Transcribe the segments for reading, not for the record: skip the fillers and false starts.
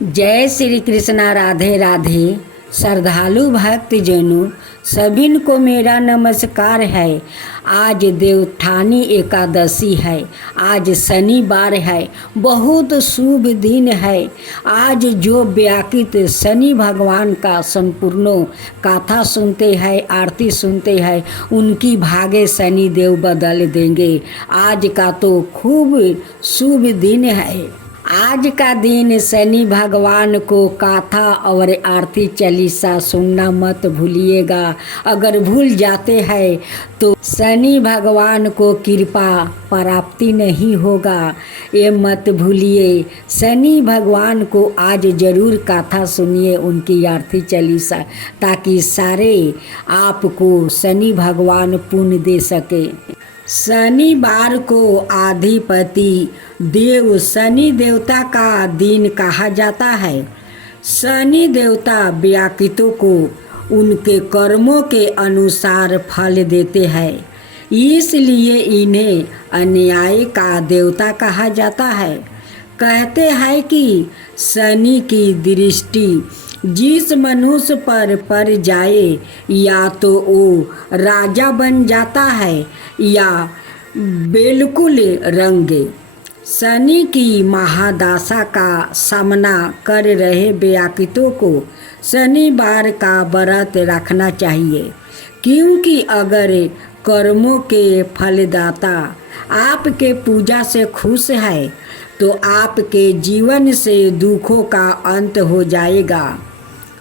जय श्री कृष्णा। राधे राधे। श्रद्धालु भक्तजनों सभी को मेरा नमस्कार है। आज देवउठानी एकादशी है। आज शनिवार है। बहुत शुभ दिन है। आज जो व्याकृत शनि भगवान का संपूर्ण कथा सुनते हैं, आरती सुनते हैं, उनकी भाग्य शनि देव बदल देंगे। आज का तो खूब शुभ दिन है। आज का दिन शनि भगवान को कथा और आरती चालीसा सुनना मत भूलिएगा। अगर भूल जाते हैं तो शनि भगवान को कृपा प्राप्ति नहीं होगा, ये मत भूलिए। शनि भगवान को आज जरूर कथा सुनिए, उनकी आरती चालीसा, ताकि सारे आपको शनि भगवान पुण्य दे सके। शनिवार को अधिपति देव शनि देवता का दिन कहा जाता है। शनि देवता व्याकृतों को उनके कर्मों के अनुसार फल देते हैं, इसलिए इन्हें अन्याय का देवता कहा जाता है। कहते हैं कि शनि की दृष्टि जिस मनुष्य पर पड़ जाए, या तो वो राजा बन जाता है या बिल्कुल रंगे। शनि की महादशा का सामना कर रहे व्याकृतों को शनिवार का व्रत रखना चाहिए, क्योंकि अगर कर्मों के फलदाता आपके पूजा से खुश है तो आपके जीवन से दुखों का अंत हो जाएगा।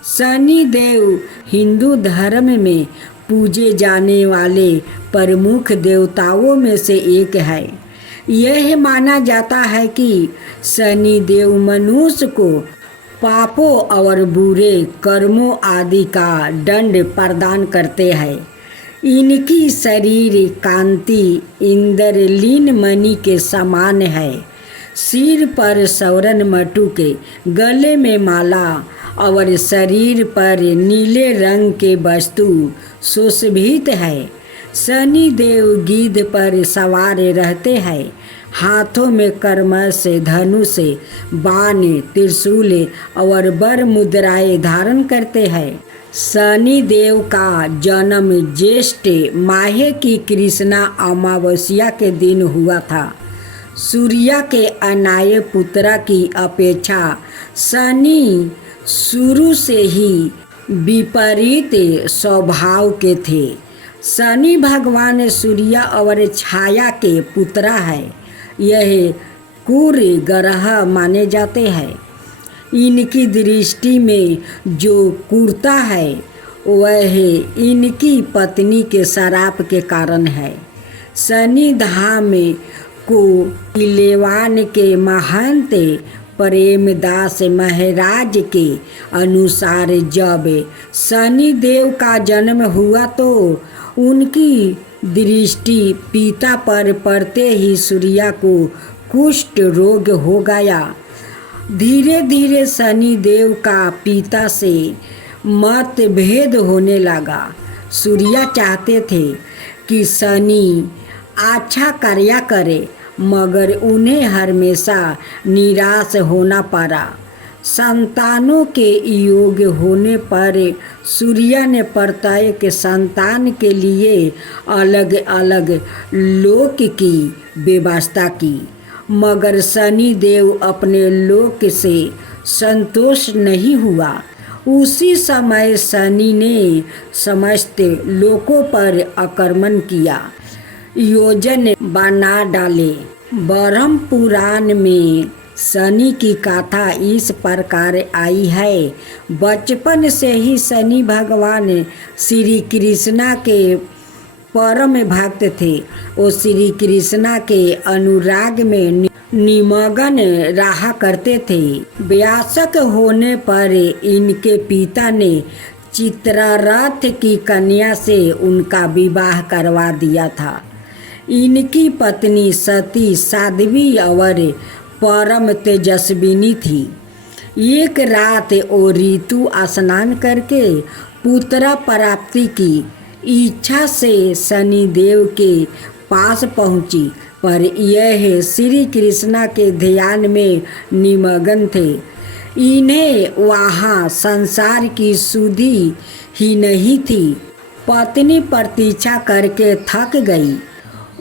शनि देव हिंदू धर्म में पूजे जाने वाले प्रमुख देवताओं में से एक है। यह माना जाता है कि शनि देव मनुष्य को पापों और बुरे कर्मों आदि का दंड प्रदान करते हैं। इनकी शरीर कांति इंद्रलीन मणि के समान है। सिर पर स्वर्ण मटू के, गले में माला और शरीर पर नीले रंग के वस्तु सुशोभित है। शनि देव गिद्ध पर सवार रहते हैं। हाथों में कर्मश, धनुष, बाण, त्रिशूल और वर मुद्राएं धारण करते हैं। शनि देव का जन्म ज्येष्ठ माह की कृष्णा अमावस्या के दिन हुआ था। सूर्य के अनाय पुत्र की अपेक्षा शनि शुरू से ही विपरीत स्वभाव के थे। शनि भगवान सूर्य और छाया के पुत्र है। यह कुर ग्रह माने जाते हैं। इनकी दृष्टि में जो कुरता है वह इनकी पत्नी के शराप के कारण है। शनि धाम को इलेवान के महंत प्रेमदास महाराज के अनुसार जब शनि देव का जन्म हुआ तो उनकी दृष्टि पिता पर पड़ते ही सूर्य को कुष्ठ रोग हो गया। धीरे धीरे शनि देव का पिता से मतभेद होने लगा। सूर्य चाहते थे कि शनि अच्छा कार्य करे, मगर उन्हें हमेशा निराश होना पड़ा। संतानों के योग होने पर सूर्य ने प्रत्येक संतान के लिए अलग अलग लोक की व्यवस्था की, मगर शनि देव अपने लोक से संतोष नहीं हुआ। उसी समय शनि ने समस्त लोकों पर आक्रमण किया, योजन बना डाले। ब्रह्म पुराण में शनि की कथा इस प्रकार आई है। बचपन से ही शनि भगवान श्री कृष्णा के परम भक्त थे। वो श्री कृष्णा के अनुराग में निमग्न रहा करते थे। वयस्क होने पर इनके पिता ने चित्ररथ की कन्या से उनका विवाह करवा दिया था। इनकी पत्नी सती साध्वी और परम तेजस्विनी थी। एक रात वो ऋतु स्नान करके पुत्र प्राप्ति की इच्छा से शनि देव के पास पहुंची, पर यह श्री कृष्णा के ध्यान में निमग्न थे। इन्हें वहाँ संसार की सुधि ही नहीं थी। पत्नी प्रतीक्षा करके थक गई,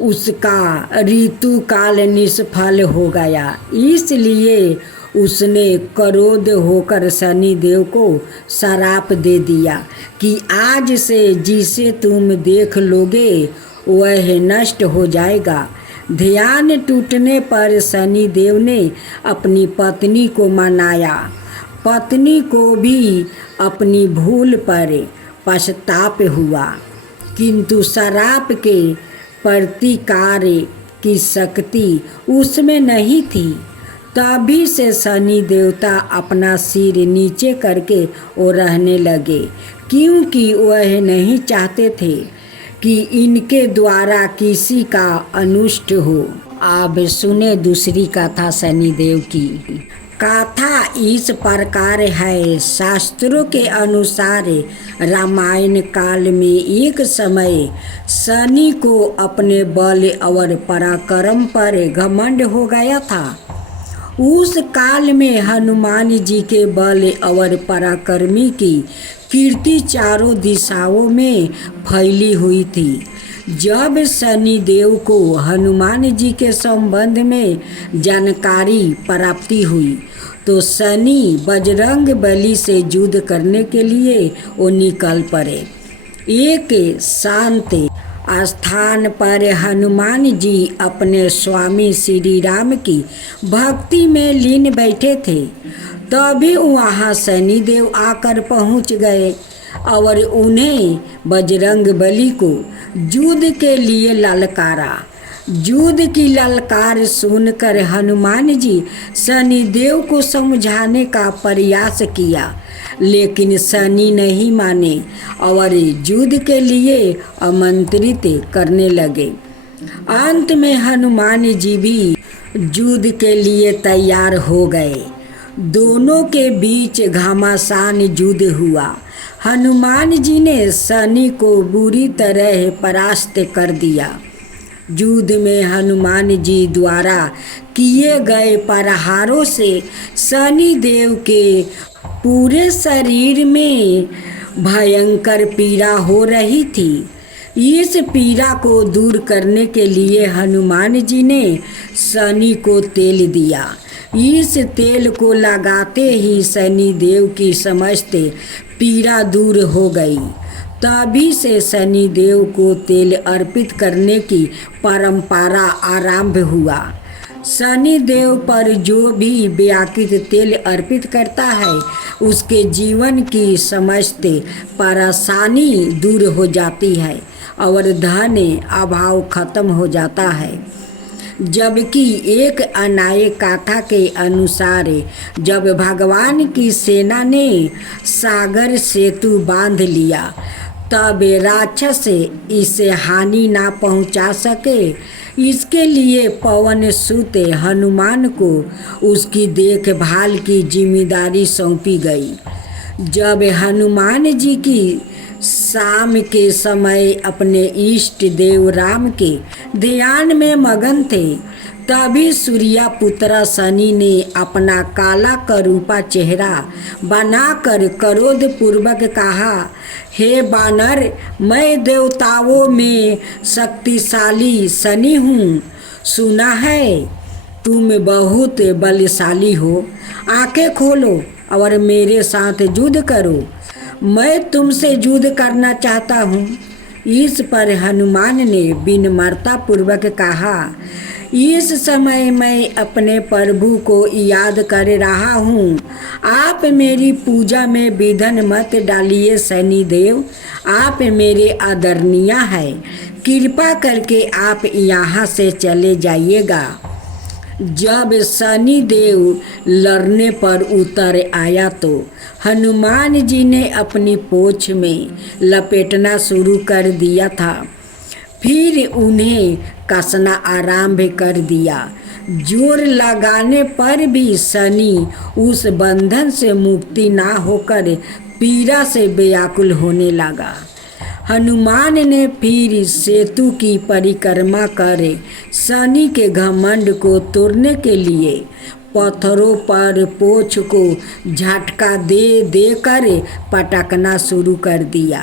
उसका ऋतु काल निष्फल हो गया, इसलिए उसने क्रोध होकर शनिदेव को श्राप दे दिया कि आज से जिसे तुम देख लोगे वह नष्ट हो जाएगा। ध्यान टूटने पर शनिदेव ने अपनी पत्नी को मनाया। पत्नी को भी अपनी भूल पर पछताप हुआ, किंतु श्राप के प्रतिकार की शक्ति उसमें नहीं थी। तभी से शनि देवता अपना सिर नीचे करके वो रहने लगे, क्योंकि वह नहीं चाहते थे कि इनके द्वारा किसी का अनुष्ट हो। अब सुने दूसरी कथा शनिदेव की। कथा इस प्रकार है। शास्त्रों के अनुसार रामायण काल में एक समय शनि को अपने बल और पराक्रम पर घमंड हो गया था। उस काल में हनुमान जी के बल और पराक्रमी की कीर्ति चारों दिशाओं में फैली हुई थी। जब शनि देव को हनुमान जी के संबंध में जानकारी प्राप्ति हुई तो शनि बजरंग बली से युद्ध करने के लिए वो निकल पड़े। एक शांत स्थान पर हनुमान जी अपने स्वामी श्री राम की भक्ति में लीन बैठे थे। तभी वहाँ शनिदेव आकर पहुँच गए और उन्हें बजरंग बली को युद्ध के लिए ललकारा। युद्ध की ललकार सुनकर हनुमान जी शनिदेव को समझाने का प्रयास किया, लेकिन शनि नहीं माने और युद्ध के लिए आमंत्रित करने लगे। अंत में हनुमान जी भी युद्ध के लिए तैयार हो गए। दोनों के बीच घमासान युद्ध हुआ। हनुमान जी ने शनि को बुरी तरह परास्त कर दिया। युद्ध में हनुमान जी द्वारा किए गए प्रहारों से शनि देव के पूरे शरीर में भयंकर पीड़ा हो रही थी। इस पीड़ा को दूर करने के लिए हनुमान जी ने शनि को तेल दिया। इस तेल को लगाते ही शनि देव की समस्त पीड़ा दूर हो गई। तभी से शनि देव को तेल अर्पित करने की परंपरा आरंभ हुआ। शनि देव पर जो भी व्याकृत तेल अर्पित करता है उसके जीवन की समस्त परेशानी दूर हो जाती है और धन अभाव खत्म हो जाता है। जबकि एक अन्य कथा के अनुसार जब भगवान की सेना ने सागर सेतु बांध लिया तब राक्षस इसे हानि ना पहुंचा सके, इसके लिए पवन सुत हनुमान को उसकी देखभाल की जिम्मेदारी सौंपी गई। जब हनुमान जी की शाम के समय अपने इष्ट देव राम के ध्यान में मगन थे, तभी सूर्या पुत्र शनि ने अपना काला करूपा चेहरा बनाकर क्रोध पूर्वक कहा, हे बानर, मैं देवताओं में शक्तिशाली शनि हूँ। सुना है तुम बहुत बलशाली हो। आंखें खोलो और मेरे साथ युद्ध करो। मैं तुमसे युद्ध करना चाहता हूँ। इस पर हनुमान ने विनम्रता पूर्वक कहा, इस समय मैं अपने प्रभु को याद कर रहा हूँ। आप मेरी पूजा में विघ्न मत डालिए शनिदेव, आप मेरे आदरणीय हैं। कृपा करके आप यहाँ से चले जाइएगा। जब शनि देव लड़ने पर उतर आया तो हनुमान जी ने अपनी पूंछ में लपेटना शुरू कर दिया था। फिर उन्हें कसना आरंभ कर दिया। जोर लगाने पर भी शनि उस बंधन से मुक्ति ना होकर पीड़ा से व्याकुल होने लगा। हनुमान ने फिर सेतु की परिक्रमा कर शनि के घमंड को तोड़ने के लिए पत्थरों पर पोछ को झटका दे देकर पटकना शुरू कर दिया।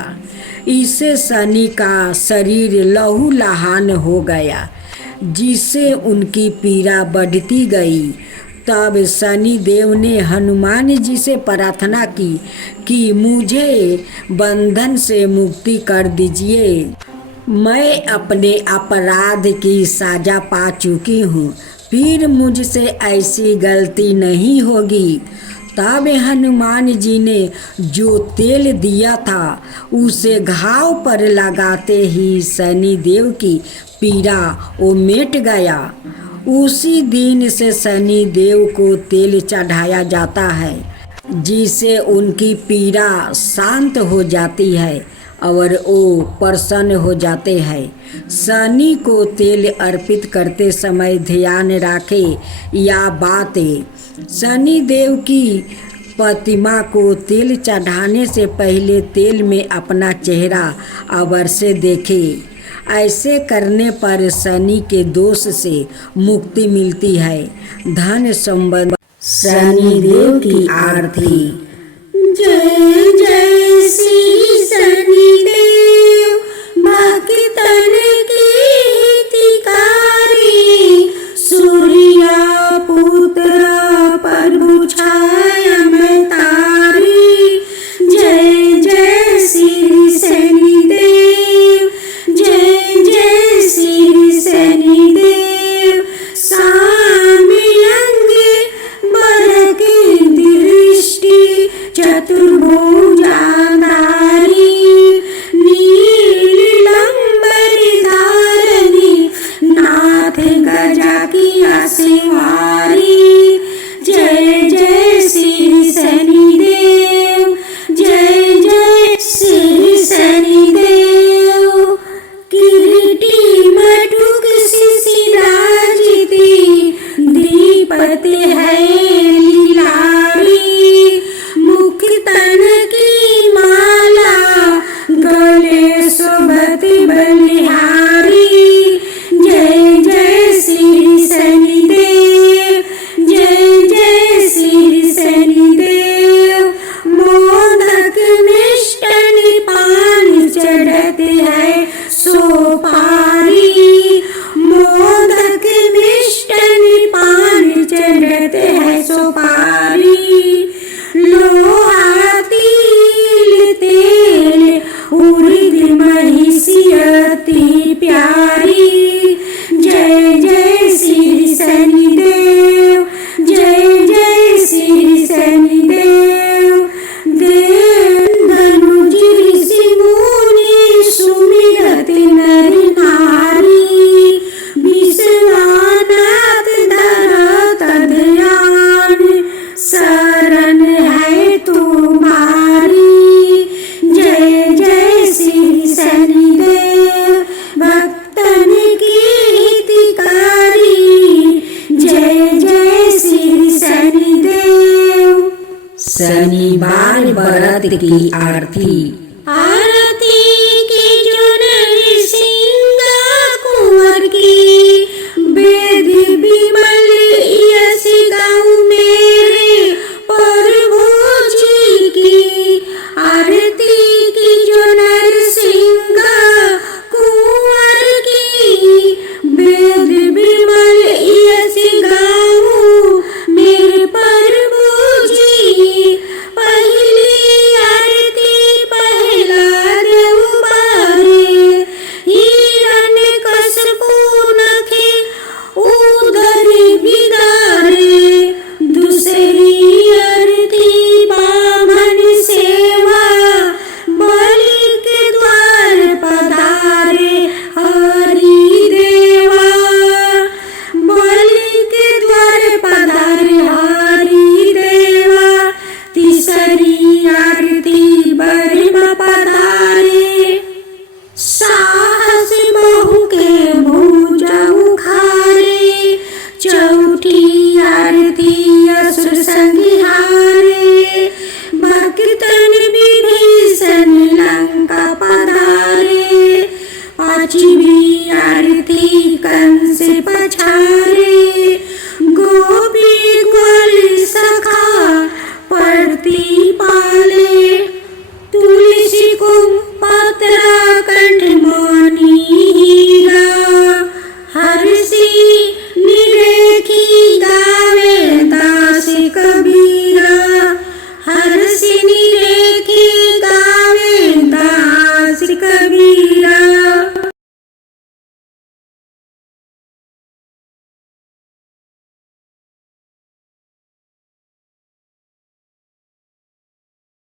इससे शनि का शरीर लहूलुहान हो गया, जिससे उनकी पीड़ा बढ़ती गई। तब शनि देव ने हनुमान जी से प्रार्थना की कि मुझे बंधन से मुक्ति कर दीजिए। मैं अपने अपराध की सजा पा चुकी हूँ, फिर मुझसे ऐसी गलती नहीं होगी। तब हनुमान जी ने जो तेल दिया था उसे घाव पर लगाते ही शनि देव की पीड़ा वो मिट गया। उसी दिन से शनि देव को तेल चढ़ाया जाता है, जिससे उनकी पीड़ा शांत हो जाती है और वो प्रसन्न हो जाते हैं। शनि को तेल अर्पित करते समय ध्यान रखें यह बातें। शनि देव की प्रतिमा को तेल चढ़ाने से पहले तेल में अपना चेहरा अवश्य देखें। ऐसे करने पर शनि के दोष से मुक्ति मिलती है। धन संबंध शनि देव की आरती। जय जय श्री शनिदेव, भक्तन की हितकारी, सूर्य पुत्र प्रभु छाया तारी। जय जय श्री शनिदेव, जय जय श्री शनिदेव। साम्य अंग बर की दृष्टि, चतुर्भुजाधारी, नीलंबरी धारणी, नाथ गजा की सवारी। जय जय श्री शनिदेव, जय जय श्री शनिदेव। किरीटी मटुक शिशिराजिती, द्विपति है लीलारी। मुख तन की माला, गले शोभति बलिहारी। जय जय श्री शनिदेव, जय जय श्री शनिदेव। मोदक मिष्टन पान चढ़ते है सोपारी, मोदक मिष्टन पान चढ़ते है सोपारी। लोहा तिल तेल उर्द महिषी अति प्यारी। जय जय श्री शनिदेव, जय जय श्री शनिदेव। धनुज ऋषि मुनि सुमिरत नर नारी, विश्वनाथ धरत ध्यान, शरण है तुम्हारी। जय जय श्री शनिदेव, भक्तन की हितकारी। जय जय श्री शनिदेव। शनिवार व्रत की आरती। आरती की जो नरसिंह कुंवर की, वेद विमल यश गाऊं मेरे प्रभु जी की। आरती की जो नरसिंह कुंवर की, वेद विमल यश गाऊं मेरे प्रभु जी। पहली आरती पहला देव बारे, हिरण्य कश्यपु नखे उदरी बिदारे। दूसरी आरती बामन सेवा, बलि के द्वार पधारे हरि देवा। बलि के द्वार पधारे हरि देवा। तीसरी आरती बर्मा पधारे, साहस बहु के भुजा उखारे। चौथी आरती असुर संग